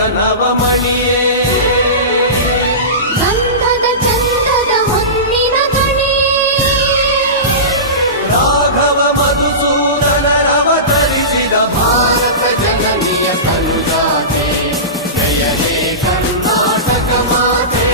ಗಂಧದ ನವಮಣಿಯೇ ಗಂಧದ ಚಂದದ ಹೊನ್ನಿನ ಗಣಿ ರಾಘವ ಮಧುಸೂದನರವತರಿಸಿದ ಭಾರತ ಜನನಿಯ ತನುಜಾತೆ ಜಯ ಹೇ ಕರ್ನಾಟಕ ಮಾತೆ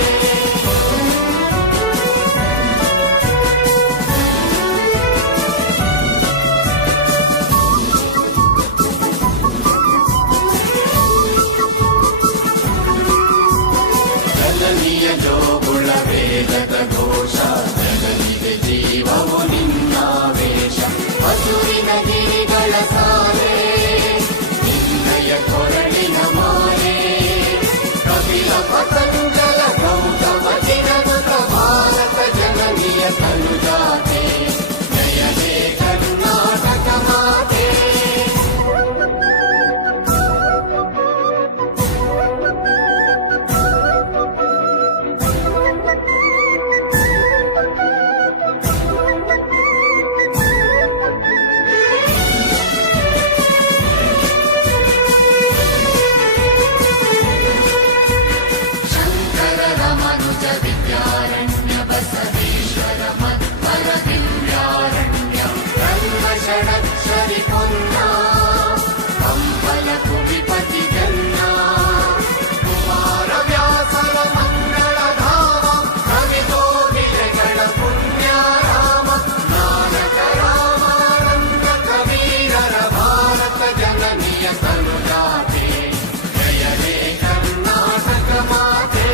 ಜನನಿಯ ಜೋಗುಳ ವೇದದ ಘೋಷ ಜಗನಿಗೆ ಜೀವವು ನಿನ್ನಾವೇಶ ಹಸುರಿನ ಗಿರಿಗಳ ಸಾಲೆ ನಿನ್ನಯ ಕೊರಳಿನ ಮಾಲೆ ಕಪಿಲ ಪತಂಜಲ ಗೌತಮ ಚಿರನುತ ಭಾರತ ಜನನಿಯ ತನುಜಾತೆ ಜಯ ಹೇ ಕರ್ನಾಟಕ ಮಾತೆ विद्यारण्य बसवेश्वर मत्पर दिव्यारण्य षडक्षरि पुन्ना कंपल कुमिपति जन्ना कुमार व्यासर मंगल धाम कवितोगिलेಗಳ पुण्य राम नानक रामानंद कबीरर भारत जननिय तनुजाते जय हे कर्नाटक माते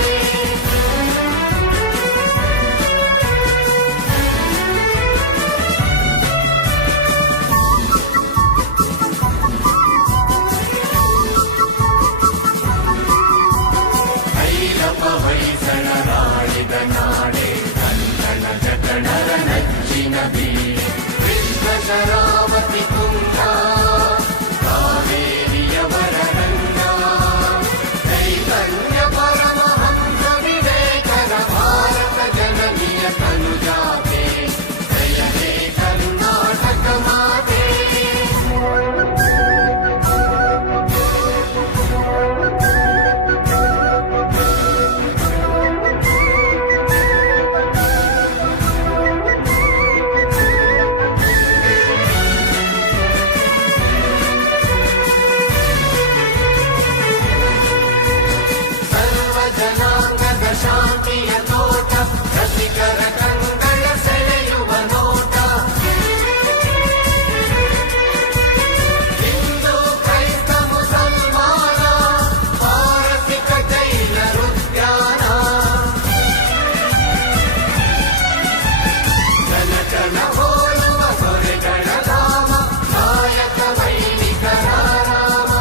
ಹೊಯ್ಸಳರಾಳಿದ ನಾಡೆ ಕನ್ನಡ ಜಗಣರ ನಚ್ಚಿನ ಬೀಡೆ ಕೃಷ್ಣ ಶರಾವತಿ ತುಂಗ ಕಾವೇರಿಯವರ ರಂಗ ಚೈತನ್ಯ ಪರಮಹಂಸ ವಿವೇಕರ ಭಾರತ ಜನನಿಯ ತನುಜಾತೆ ಜಯ ಹೇ ಕರ್ನಾಟಕ ಮಾತೆ ಜನಾಂಗದ ಶಾಂತಿಯ ತೋಟ ರಸಿಕರ ಕಂಗಳ ಸೆಳೆಯುವ ನೋಟ ಹಿಂದೂ ಕ್ರೈಸ್ತ ಮುಸಲ್ಮಾನ ಪಾರಸಿಕ ಜೈನರು ಧ್ಯಾನ ಜನಜನ ಹೋಲುವ ಸೊರೆಗಳ ಧಾಮ ನಾಯಕ ವೈಣಿಕರ ರಾಮ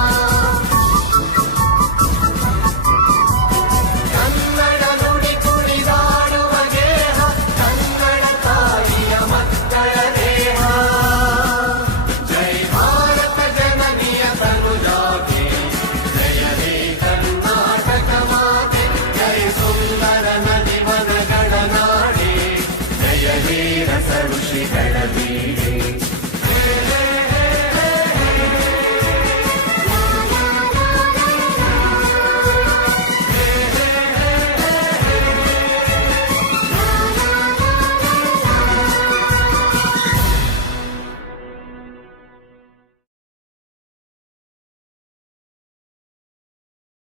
ಕನ್ನಡ ನುಡಿ ಕುಣಿದಾಡುವ ಗೇಹ ಕನ್ನಡ ತಾಯಿಯ ಮಕ್ಕಳ ದೇಹ ಜೈ ಭಾರತ ಜನನಿಯ ತನುಜಾತೆ ಜಯ ಹೇ ಕರ್ನಾಟಕ ಮಾತೆ ಜೈ ಸುಂದರ ನದಿ ವನಗಳ ನಾಡೆ ಜಯ ಹೇ ರಸ ಋಷಿಗಳ